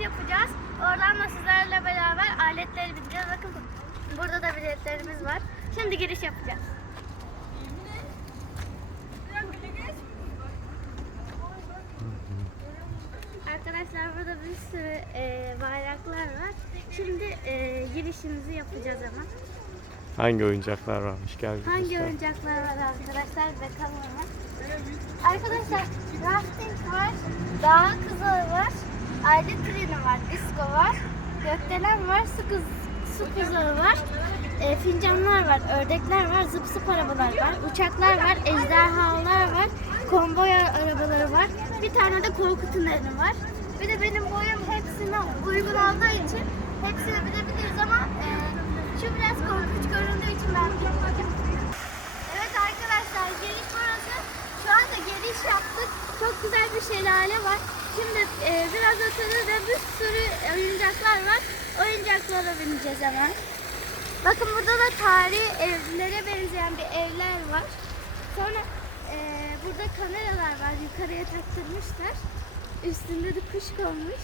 yapacağız. Oradan da sizlerle beraber aletleri bineceğiz. Bakın burada da biletlerimiz var. Şimdi giriş yapacağız. Arkadaşlar burada bir sürü e, bayraklar var. Şimdi e, girişimizi yapacağız ama. Hangi oyuncaklar varmış gel Hangi göster. oyuncaklar var arkadaşlar bakalım hemen. Arkadaşlar rafting var, dağ kızığı var, aile treni var, disco var, gökdelen var, su, kız, su kızığı var, e, fincanlar var, ördekler var, zıp zıp arabalar var, uçaklar var, ejderhalar var, konvoy arabaları var, bir tane de korku tüneli var. Bir de benim boyum hepsine uygun olduğu için hepsini bilebiliriz ama e, şu biraz korkunç göründüğü için ben bilmiyorum. Evet arkadaşlar giriş burası. Şu anda giriş yaptık. Çok güzel bir şelale var. Şimdi e, biraz ötede bir sürü oyuncaklar var. Oyuncaklara bineceğiz hemen. Bakın burada da tarihi evlere benzeyen bir evler var. Sonra e, burada kameralar var. Yukarıya taktırmışlar. Üstünde de kuş konmuş.